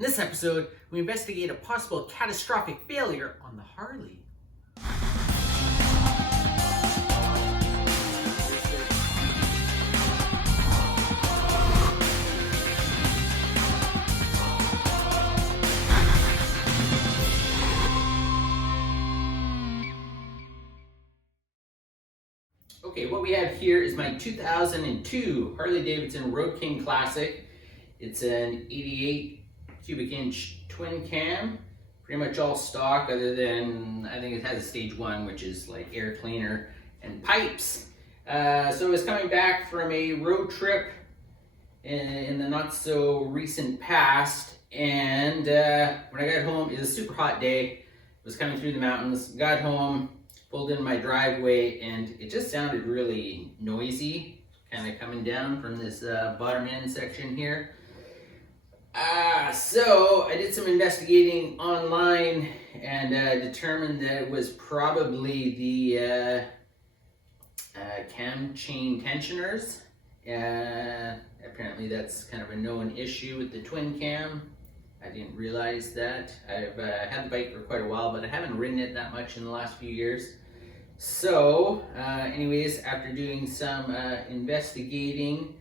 In this episode, we investigate a possible catastrophic failure on the Harley. Okay, what we have here is my 2002 Harley Davidson Road King Classic. It's an 88 cubic inch twin cam, pretty much all stock other than, I think it has a stage 1, which is like air cleaner and pipes. So it was coming back from a road trip in the not so recent past, and when I got home, it was a super hot day. It was coming through the mountains, got home, pulled in my driveway, and it just sounded really noisy, kind of coming down from this bottom end section here. So I did some investigating online and determined that it was probably the cam chain tensioners. Apparently that's kind of a known issue with the twin cam. I didn't realize that. I've had the bike for quite a while, but I haven't ridden it that much in the last few years. So anyways, after doing some investigating,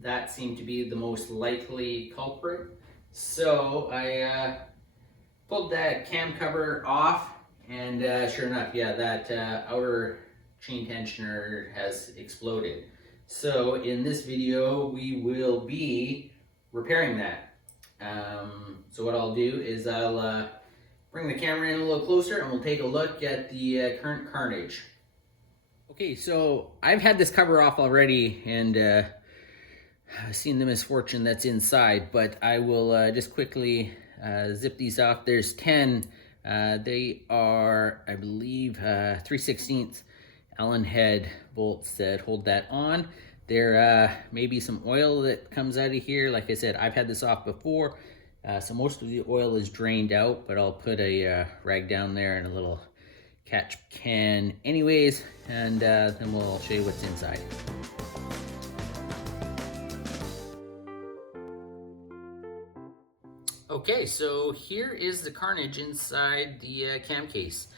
that seemed to be the most likely culprit. So I pulled that cam cover off, and sure enough, yeah, that outer chain tensioner has exploded. So in this video, we will be repairing that. So what I'll do is I'll bring the camera in a little closer and we'll take a look at the current carnage. Okay, so I've had this cover off already, and I've seen the misfortune that's inside, but I will just quickly zip these off. There's 10. They are, I believe, 3/16 Allen head bolts that hold that on. There may be some oil that comes out of here. Like I said, I've had this off before, so most of the oil is drained out, but I'll put a rag down there and a little catch can anyways, and then we'll show you what's inside. Okay, so here is the carnage inside the cam case.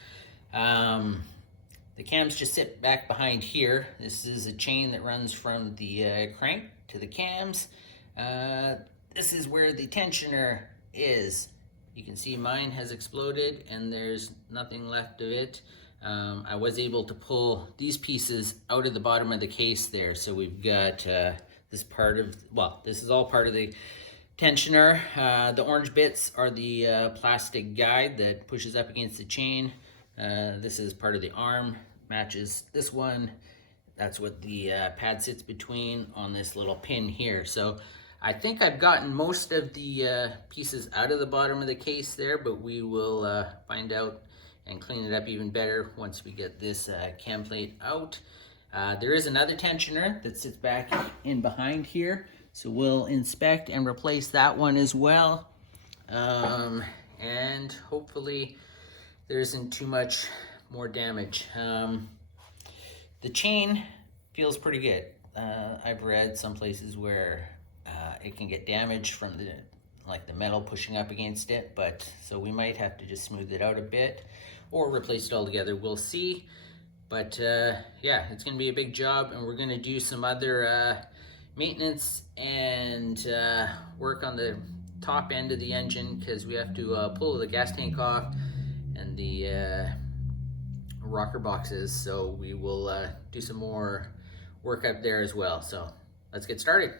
The cams just sit back behind here. This is a chain that runs from the crank to the cams. This is where the tensioner is. You can see mine has exploded and there's nothing left of it. I was able to pull these pieces out of the bottom of the case there. So we've got this part of, well, this is all part of the tensioner. The orange bits are the plastic guide that pushes up against the chain. This is part of the arm, matches this one. That's what the pad sits between on this little pin here. So I think I've gotten most of the pieces out of the bottom of the case there, but we will find out and clean it up even better once we get this cam plate out. There is another tensioner that sits back in behind here. So we'll inspect and replace that one as well. And hopefully there isn't too much more damage. The chain feels pretty good. I've read some places where it can get damaged from the metal pushing up against it, but so we might have to just smooth it out a bit or replace it altogether. We'll see. But yeah, it's gonna be a big job, and we're gonna do some other maintenance and work on the top end of the engine, because we have to pull the gas tank off and the rocker boxes, so we will do some more work up there as well. So let's get started.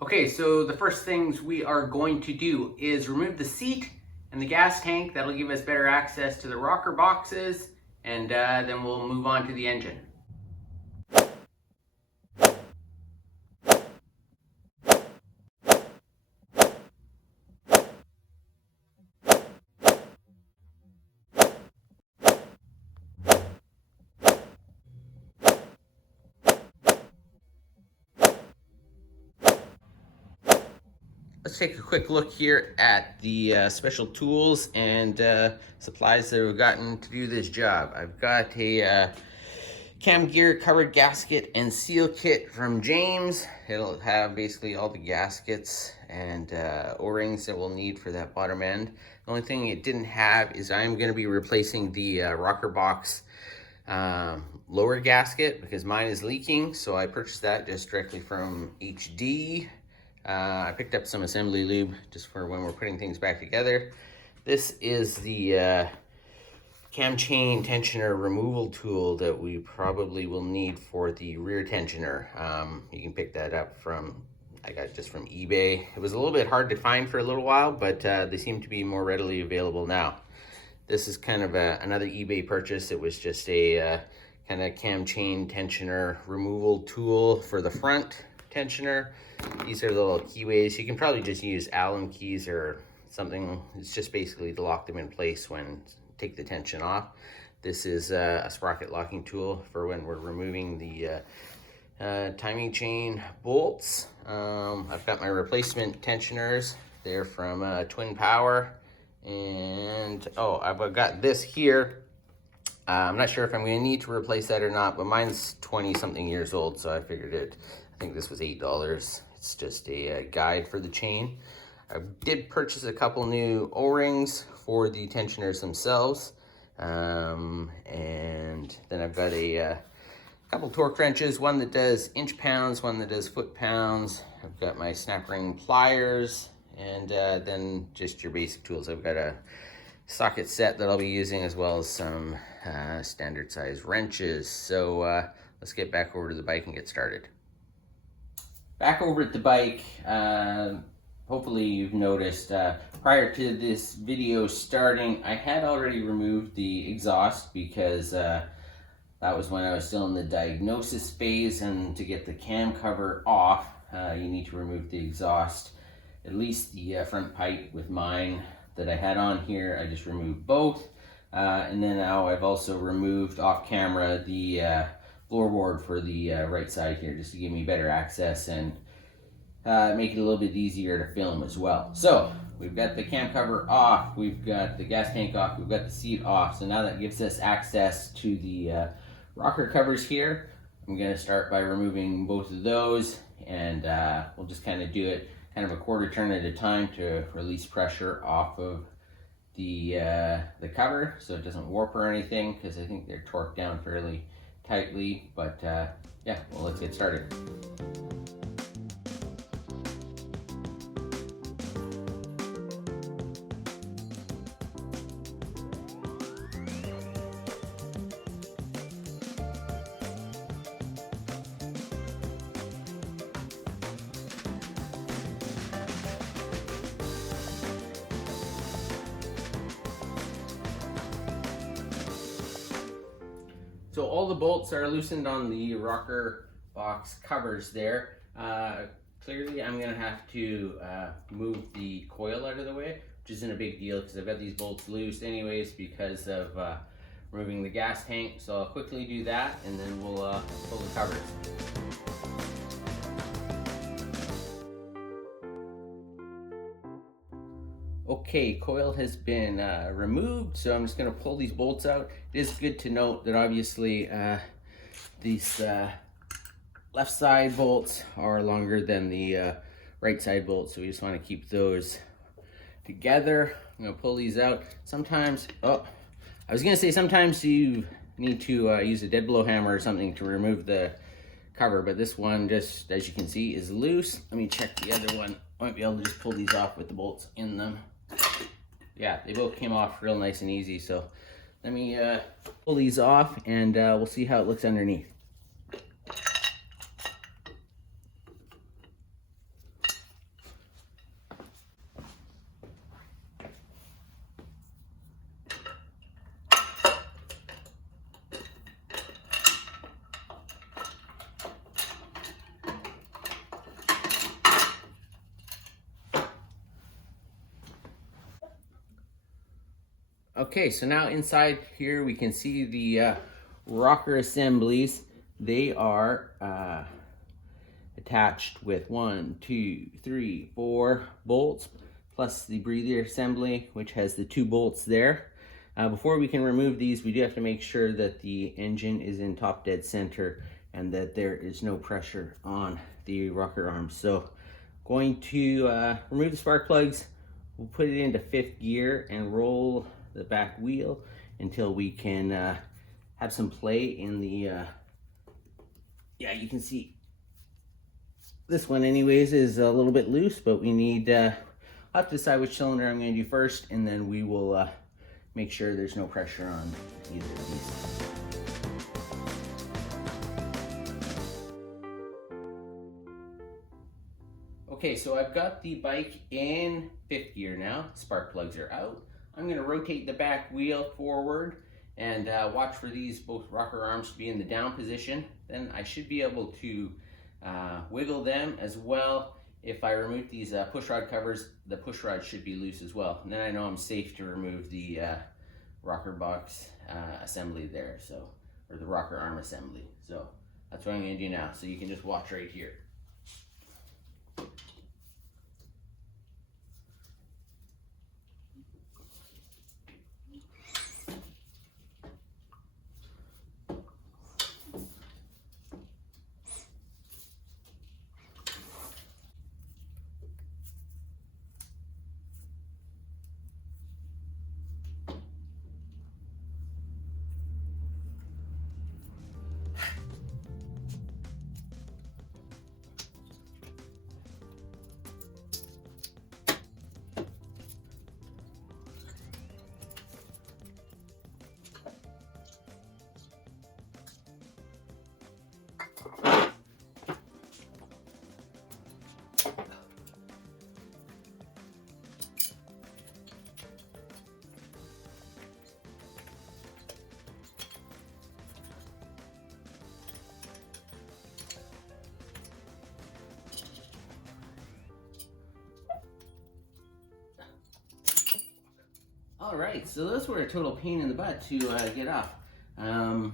Okay, so the first things we are going to do is remove the seat and the gas tank. That'll give us better access to the rocker boxes, and then we'll move on to the engine. Let's take a quick look here at the special tools and supplies that we've gotten to do this job. I've got a cam gear covered gasket and seal kit from James. It'll have basically all the gaskets and O-rings that we'll need for that bottom end. The only thing it didn't have is I'm going to be replacing the rocker box lower gasket because mine is leaking, so I purchased that just directly from HD. I picked up some assembly lube just for when we're putting things back together. This is the cam chain tensioner removal tool that we probably will need for the rear tensioner. You can pick that up from, I got it just from eBay. It was a little bit hard to find for a little while, but they seem to be more readily available now. This is kind of another eBay purchase. It was just a kind of cam chain tensioner removal tool for the front tensioner. These are the little keyways. You can probably just use Allen keys or something. It's just basically to lock them in place when take the tension off. This is a sprocket locking tool for when we're removing the timing chain bolts. I've got my replacement tensioners. They're from Twin Power. And oh, I've got this here. I'm not sure if I'm going to need to replace that or not, but mine's 20 something years old, so I figured I think this was $8. It's just a guide for the chain. I did purchase a couple new O-rings for the tensioners themselves. And then I've got a couple torque wrenches, one that does inch pounds, one that does foot pounds. I've got my snap ring pliers, and then just your basic tools. I've got a socket set that I'll be using, as well as some standard size wrenches. So let's get back over to the bike and get started. Back over at the bike, hopefully you've noticed prior to this video starting, I had already removed the exhaust because that was when I was still in the diagnosis phase, and to get the cam cover off, you need to remove the exhaust, at least the front pipe. With mine that I had on here, I just removed both. And then now I've also removed off camera the floorboard for the right side here, just to give me better access and make it a little bit easier to film as well. So we've got the cam cover off, we've got the gas tank off, we've got the seat off. So now that gives us access to the rocker covers here. I'm going to start by removing both of those, and we'll just kind of do it kind of a quarter turn at a time to release pressure off of the cover so it doesn't warp or anything, because I think they're torqued down fairly tightly. But yeah, well, let's get started. So all the bolts are loosened on the rocker box covers there. Clearly I'm gonna have to move the coil out of the way, which isn't a big deal because I've got these bolts loose anyways because of removing the gas tank. So I'll quickly do that, and then we'll pull the covers. Okay, coil has been removed, so I'm just going to pull these bolts out. It is good to note that obviously these left side bolts are longer than the right side bolts, so we just want to keep those together. I'm going to pull these out. Sometimes, oh, I was going to say sometimes you need to use a dead blow hammer or something to remove the cover, but this one, just as you can see, is loose. Let me check the other one. I might be able to just pull these off with the bolts in them. Yeah, they both came off real nice and easy. So let me pull these off, and we'll see how it looks underneath. Okay, so now inside here we can see the rocker assemblies. They are attached with 1, 2, 3, 4 bolts, plus the breather assembly, which has the 2 bolts there. Before we can remove these, we do have to make sure that the engine is in top dead center and that there is no pressure on the rocker arms. So going to remove the spark plugs. We'll put it into 5th gear and roll the back wheel until we can have some play in the, yeah, you can see this one anyways is a little bit loose, but we need, I'll have to decide which cylinder I'm going to do first, and then we will make sure there's no pressure on either of these. Okay, so I've got the bike in 5th gear now. Spark plugs are out. I'm going to rotate the back wheel forward and watch for these both rocker arms to be in the down position. Then I should be able to wiggle them as well. If I remove these push rod covers, the push rod should be loose as well. And then I know I'm safe to remove the rocker box assembly there, so, or the rocker arm assembly. So that's what I'm going to do now. So you can just watch right here. All right, so those were a total pain in the butt to get off. In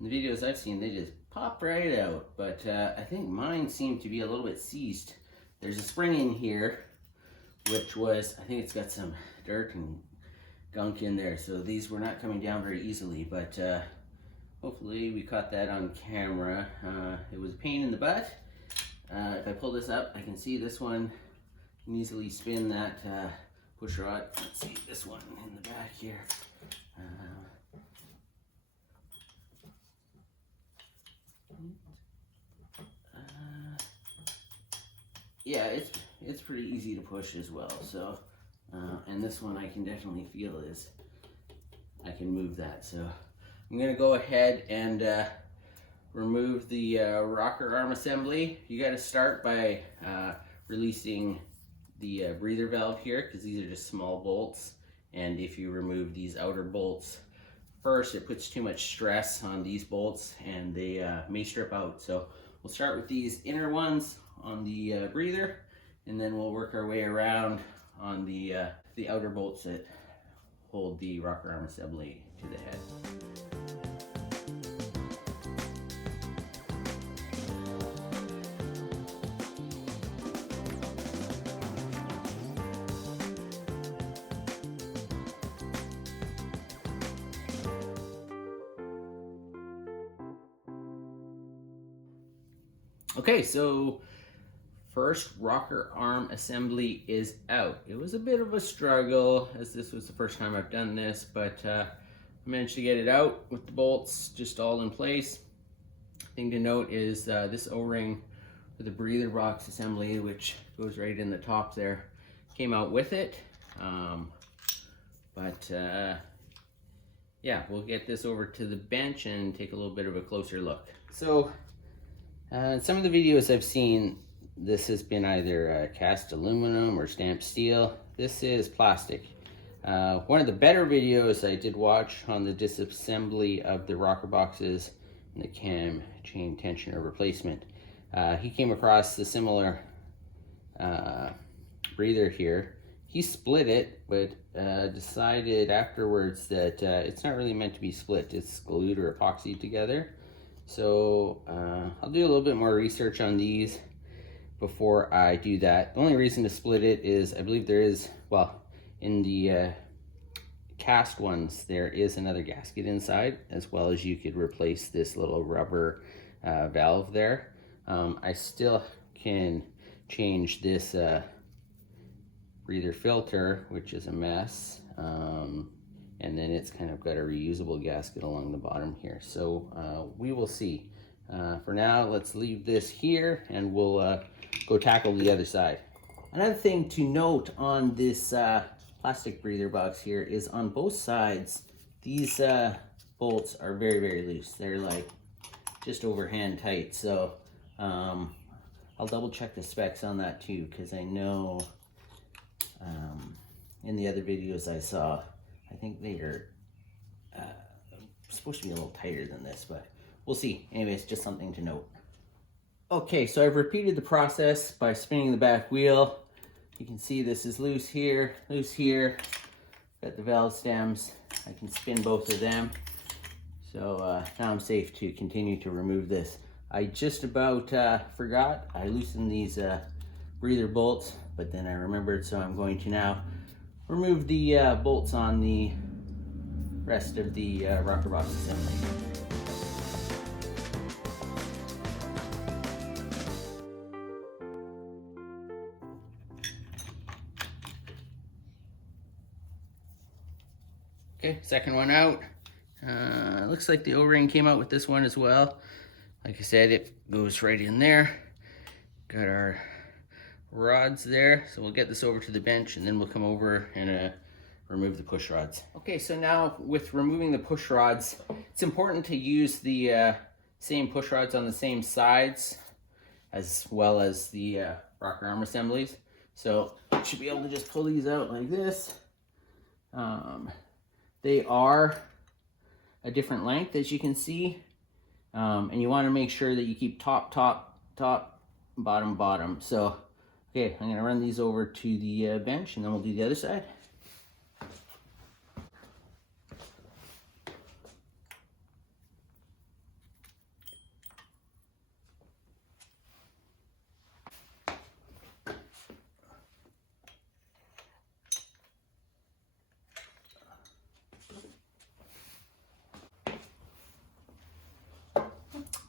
the videos I've seen, they just pop right out, but I think mine seemed to be a little bit seized. There's a spring in here, which was, I think it's got some dirt and gunk in there, so these were not coming down very easily, but hopefully we caught that on camera. It was a pain in the butt. If I pull this up, I can see this one can easily spin that push rod. Let's see this one in the back here. Yeah, it's pretty easy to push as well. So, and this one I can definitely feel is I can move that. So I'm gonna go ahead and remove the rocker arm assembly. You got to start by releasing the breather valve here, because these are just small bolts, and if you remove these outer bolts first, it puts too much stress on these bolts and they may strip out. So we'll start with these inner ones on the breather, and then we'll work our way around on the outer bolts that hold the rocker arm assembly to the head. Okay, so first rocker arm assembly is out. It was a bit of a struggle, as this was the first time I've done this, but I managed to get it out with the bolts just all in place. Thing to note is this O-ring for the breather box assembly, which goes right in the top there, came out with it. Yeah, we'll get this over to the bench and take a little bit of a closer look. So some of the videos I've seen, this has been either cast aluminum or stamped steel. This is plastic. One of the better videos I did watch on the disassembly of the rocker boxes and the cam chain tensioner replacement, he came across the similar breather here. He split it, but decided afterwards that it's not really meant to be split. It's glued or epoxied together. So I'll do a little bit more research on these before I do that. The only reason to split it is I believe there is, well, in the cast ones, there is another gasket inside, as well as you could replace this little rubber valve there. I still can change this breather filter, which is a mess, and then it's kind of got a reusable gasket along the bottom here. So we will see. For now, let's leave this here and we'll go tackle the other side. Another thing to note on this plastic breather box here is on both sides, these bolts are very, very loose. They're like just over hand tight. So I'll double check the specs on that too, because I know in the other videos I saw, I think they are supposed to be a little tighter than this, but we'll see. Anyways, just something to note. Okay, so I've repeated the process by spinning the back wheel. You can see this is loose here, loose here. Got the valve stems. I can spin both of them. So now I'm safe to continue to remove this. I just about forgot. I loosened these breather bolts, but then I remembered, so I'm going to now remove the bolts on the rest of the rocker box assembly. Okay, second one out. Looks like the O-ring came out with this one as well. Like I said, it goes right in there. Got our rods there, so we'll get this over to the bench and then we'll come over and remove the push rods. Okay, so now with removing the push rods, it's important to use the same push rods on the same sides as well as the rocker arm assemblies. So you should be able to just pull these out like this. They are a different length, as you can see, and you want to make sure that you keep top, top, top, bottom, bottom. So, okay, I'm going to run these over to the bench, and then we'll do the other side.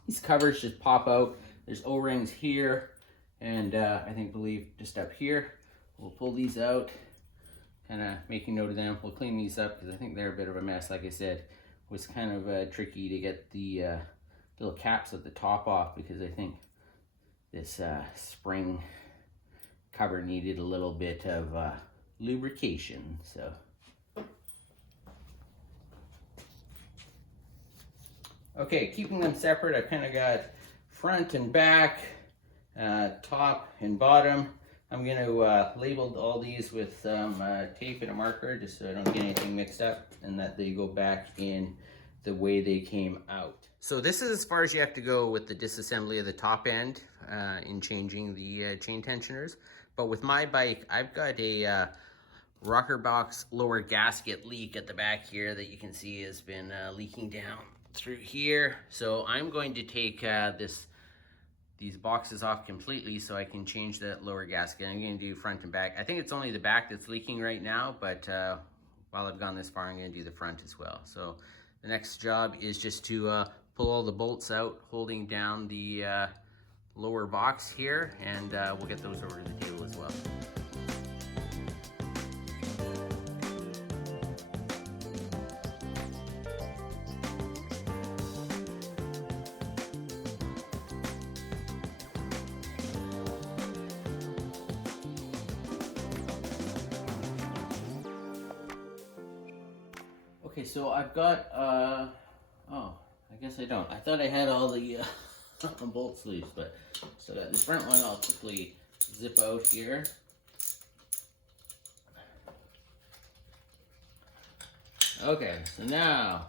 These covers just pop out. There's O-rings here and believe just up here. We'll pull these out, kind of making note of them. We'll clean these up because I think they're a bit of a mess. Like I said, it was kind of tricky to get the little caps at the top off because I think this spring cover needed a little bit of lubrication. So. Okay, keeping them separate, I've kind of got front and back, top and bottom. I'm going to label all these with some tape and a marker just so I don't get anything mixed up and that they go back in the way they came out. So this is as far as you have to go with the disassembly of the top end in changing the chain tensioners. But with my bike, I've got a rocker box lower gasket leak at the back here that you can see has been leaking down through here. So I'm going to take these boxes off completely so I can change that lower gasket. I'm going to do front and back. I think it's only the back that's leaking right now, but while I've gone this far, I'm going to do the front as well. So the next job is just to pull all the bolts out holding down the lower box here, and we'll get those over to the table as well. Okay, so I've got, oh, I guess I don't. I thought I had all the bolts loose, but so that the front one I'll quickly zip out here. Okay, so now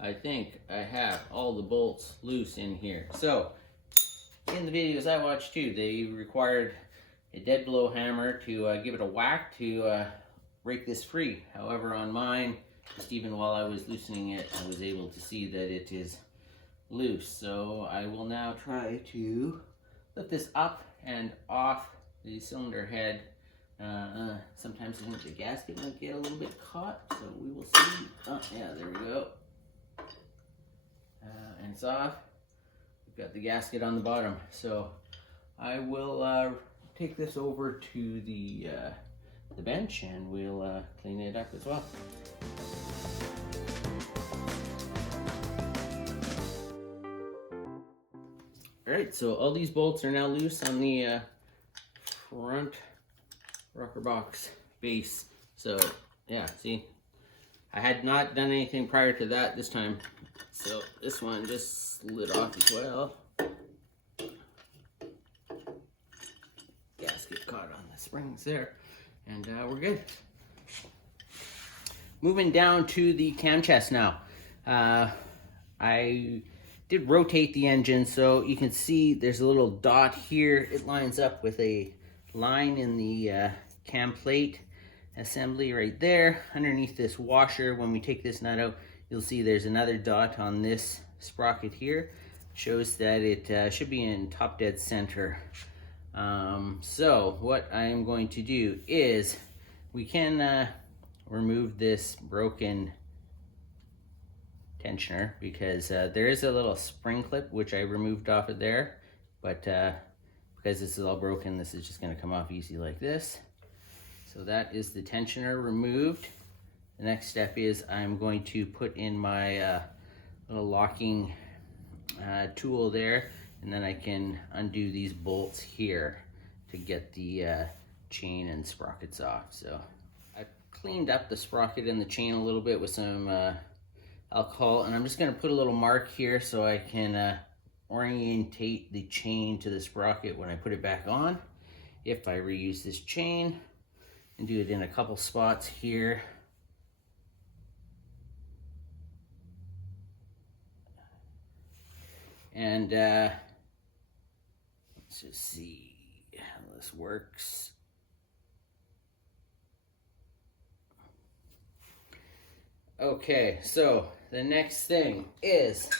I think I have all the bolts loose in here. So in the videos I watched too, they required a dead blow hammer to give it a whack to rake this free. However, on mine, just even while I was loosening it, I was able to see that it is loose. So I will now try to lift this up and off the cylinder head Sometimes I think the gasket might get a little bit caught, so we will see. Oh yeah, there we go. And it's off. We've got the gasket on the bottom. So I will take this over to the bench and we'll clean it up as well. Alright, so all these bolts are now loose on the front rocker box base. So yeah, see, I had not done anything prior to that this time. So this one just slid off as well. Gasket caught on the springs there, and we're good. Moving down to the cam chest now. I did rotate the engine, so you can see there's a little dot here. It lines up with a line in the cam plate assembly right there. Underneath this washer, when we take this nut out, you'll see there's another dot on this sprocket here. Shows that it should be in top dead center. So what I'm going to do is we can remove this broken tensioner, because there is a little spring clip which I removed off of there, but because this is all broken, this is just going to come off easy like this. So that is the tensioner removed. The next step is I'm going to put in my little locking tool there, and then I can undo these bolts here to get the chain and sprockets off. So I cleaned up the sprocket and the chain a little bit with some alcohol, and I'm just going to put a little mark here so I can orientate the chain to the sprocket when I put it back on. If I reuse this chain and do it in a couple spots here. And let's just see how this works. Okay, so the next thing is,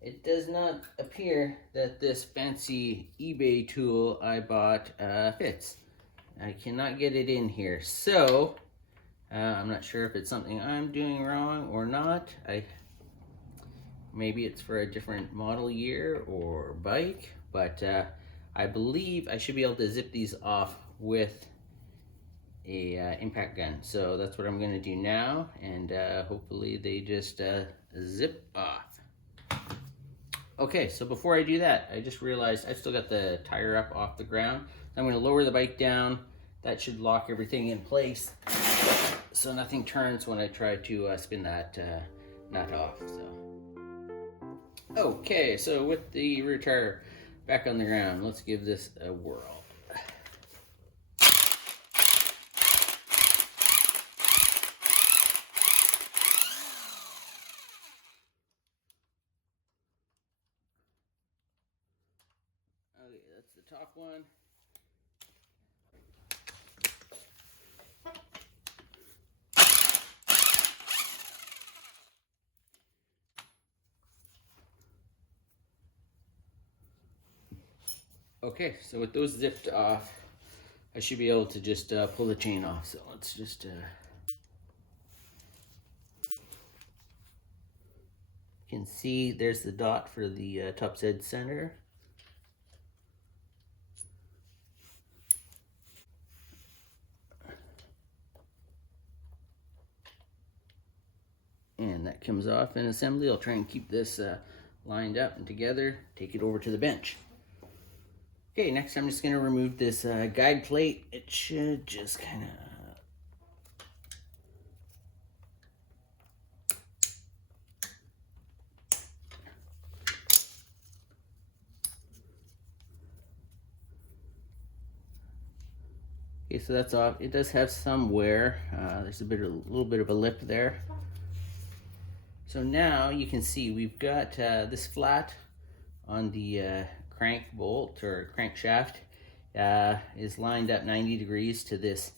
it does not appear that this fancy eBay tool I bought fits. I cannot get it in here, so I'm not sure if it's something I'm doing wrong or not. Maybe it's for a different model year or bike, but I believe I should be able to zip these off with a impact gun. So that's what I'm going to do now, and hopefully they just zip off. Okay, so before I do that, I just realized I still got the tire up off the ground. I'm going to lower the bike down. That should lock everything in place so nothing turns when I try to spin that nut off. Okay, so with the rear tire back on the ground, let's give this a whirl. Okay, that's the top one. Okay, so with those zipped off, I should be able to just pull the chain off. So let's just you can see there's the dot for the top dead center. And that comes off in assembly. I'll try and keep this lined up and together, take it over to the bench. Okay, next I'm just going to remove this guide plate. It should just kind of... Okay, so that's off. It does have some wear. There's a little bit of a lip there. So now you can see we've got this flat on the crank bolt or crankshaft is lined up 90 degrees to this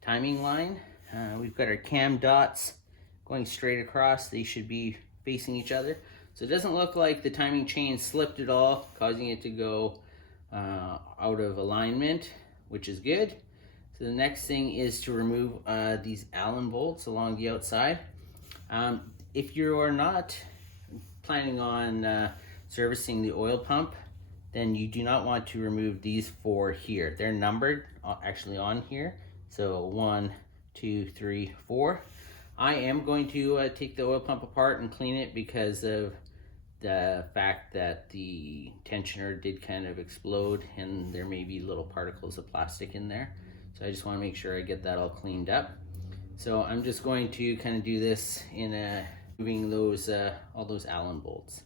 timing line. We've got our cam dots going straight across. They should be facing each other. So it doesn't look like the timing chain slipped at all, causing it to go out of alignment, which is good. So the next thing is to remove these Allen bolts along the outside. If you are not planning on servicing the oil pump, then you do not want to remove these 4 here. They're numbered actually on here. So 1, 2, 3, 4. I am going to take the oil pump apart and clean it because of the fact that the tensioner did kind of explode and there may be little particles of plastic in there. So I just want to make sure I get that all cleaned up. So I'm just going to kind of do this in moving those all those Allen bolts.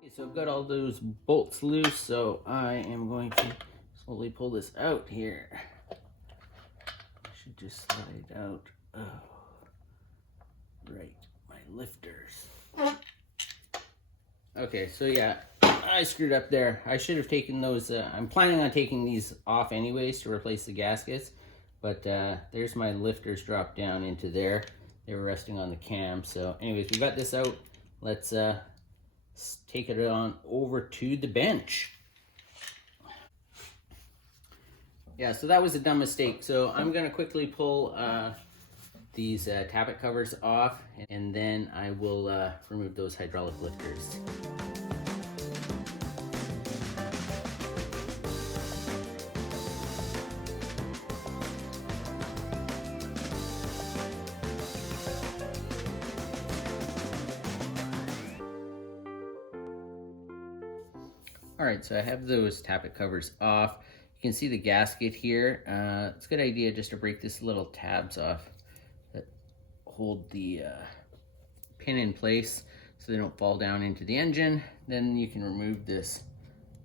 Okay, so I've got all those bolts loose, so I am going to slowly pull this out here. I should just slide out. Oh, right, my lifters. Okay, so yeah, I screwed up there. I should have taken those, I'm planning on taking these off anyways to replace the gaskets, but there's my lifters dropped down into there. They were resting on the cam. So anyways, we got this out. Let's take it on over to the bench. Yeah, so that was a dumb mistake. So I'm gonna quickly pull these tappet covers off, and then I will remove those hydraulic lifters. All right, so I have those tappet covers off. You can see the gasket here. It's a good idea just to break this little tabs off that hold the pin in place so they don't fall down into the engine. Then you can remove this.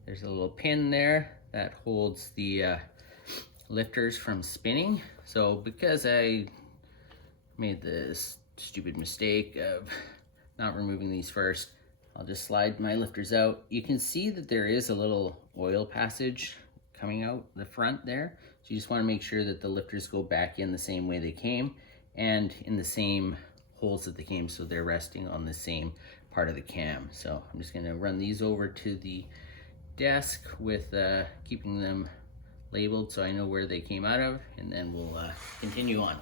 There's a little pin there that holds the lifters from spinning. So because I made this stupid mistake of not removing these first, I'll just slide my lifters out. You can see that there is a little oil passage coming out the front there. So you just want to make sure that the lifters go back in the same way they came and in the same holes that they came, so they're resting on the same part of the cam. So I'm just going to run these over to the desk with keeping them labeled so I know where they came out of, and then we'll continue on.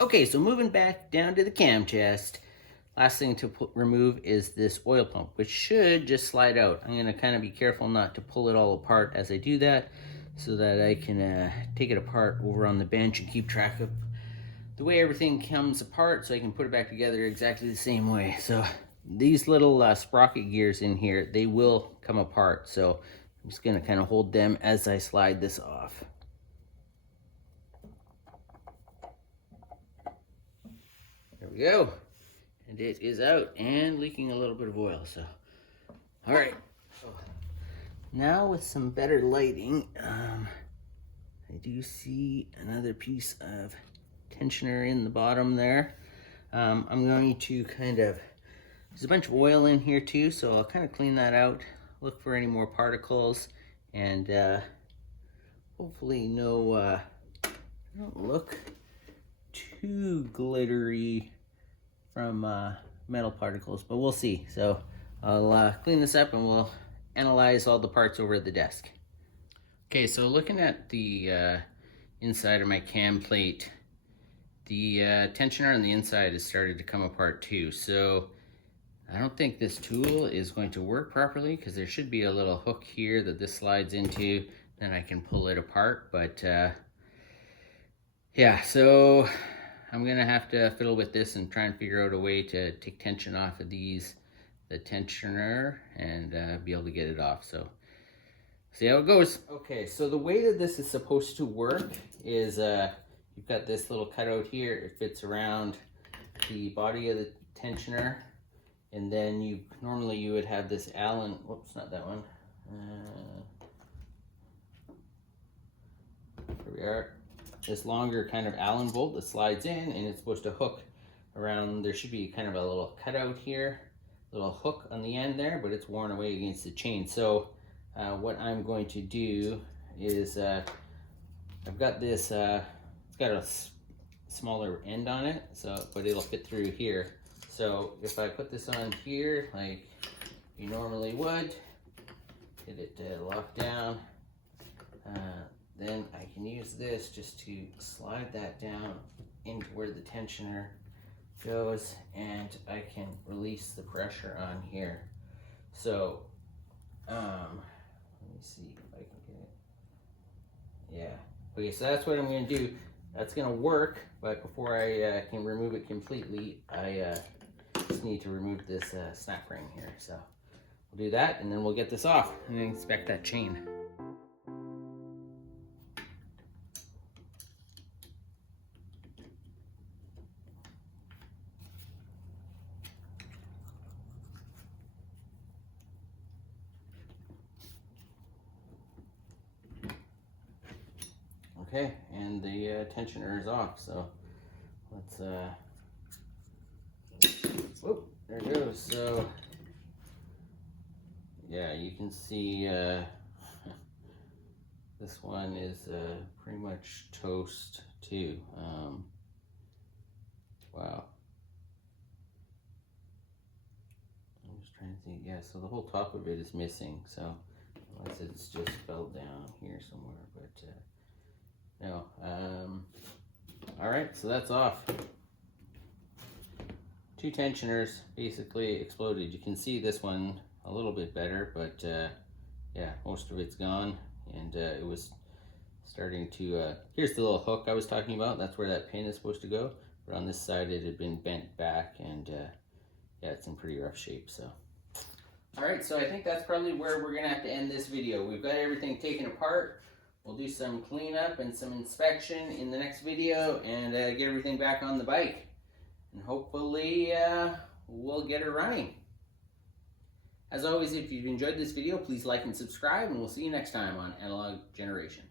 Okay, so moving back down to the cam chest. Last thing to remove is this oil pump, which should just slide out. I'm going to kind of be careful not to pull it all apart as I do that, so that I can take it apart over on the bench and keep track of the way everything comes apart, so I can put it back together exactly the same way. So these little sprocket gears in here, they will come apart. So I'm just going to kind of hold them as I slide this off. There we go. And it is out and leaking a little bit of oil. So, all right. So now with some better lighting, I do see another piece of tensioner in the bottom there. I'm going to there's a bunch of oil in here too, so I'll kind of clean that out, look for any more particles, and hopefully don't look too glittery from metal particles, but we'll see. So I'll clean this up and we'll analyze all the parts over at the desk. Okay, so looking at the inside of my cam plate, the tensioner on the inside has started to come apart too. So I don't think this tool is going to work properly, because there should be a little hook here that this slides into, then I can pull it apart. But yeah, so I'm gonna have to fiddle with this and try and figure out a way to take tension off of the tensioner and be able to get it off. So see how it goes. Okay, so the way that this is supposed to work is you've got this little cutout here. It fits around the body of the tensioner, and then normally you would have this Allen. Whoops, not that one. Here we are. This longer kind of Allen bolt that slides in, and it's supposed to hook around. There should be kind of a little cutout here, little hook on the end there, but it's worn away against the chain. So what I'm going to do is I've got this, it's got a smaller end on it, so but it'll fit through here. So if I put this on here, like you normally would. Get it locked down. Then I can use this just to slide that down into where the tensioner goes, and I can release the pressure on here. So let me see if I can get it. Yeah. Okay, so that's what I'm going to do. That's going to work, but before I can remove it completely, I just need to remove this snap ring here. So we'll do that, and then we'll get this off and inspect that chain. Okay, and the tensioner is off, so let's, whoop, there it goes. So, yeah, you can see this one is pretty much toast too. Wow. I'm just trying to think, yeah, so the whole top of it is missing, so unless it's just fell down here somewhere, but no. All right, so that's off. Two tensioners basically exploded. You can see this one a little bit better, but yeah, most of it's gone, and it was starting to, here's the little hook I was talking about. That's where that pin is supposed to go, but on this side it had been bent back, and yeah, it's in pretty rough shape. So all right, so I think that's probably where we're gonna have to end this video. We've got everything taken apart. We'll do some cleanup and some inspection in the next video, and get everything back on the bike. And hopefully we'll get it running. As always, if you've enjoyed this video, please like and subscribe, and we'll see you next time on Analog Generation.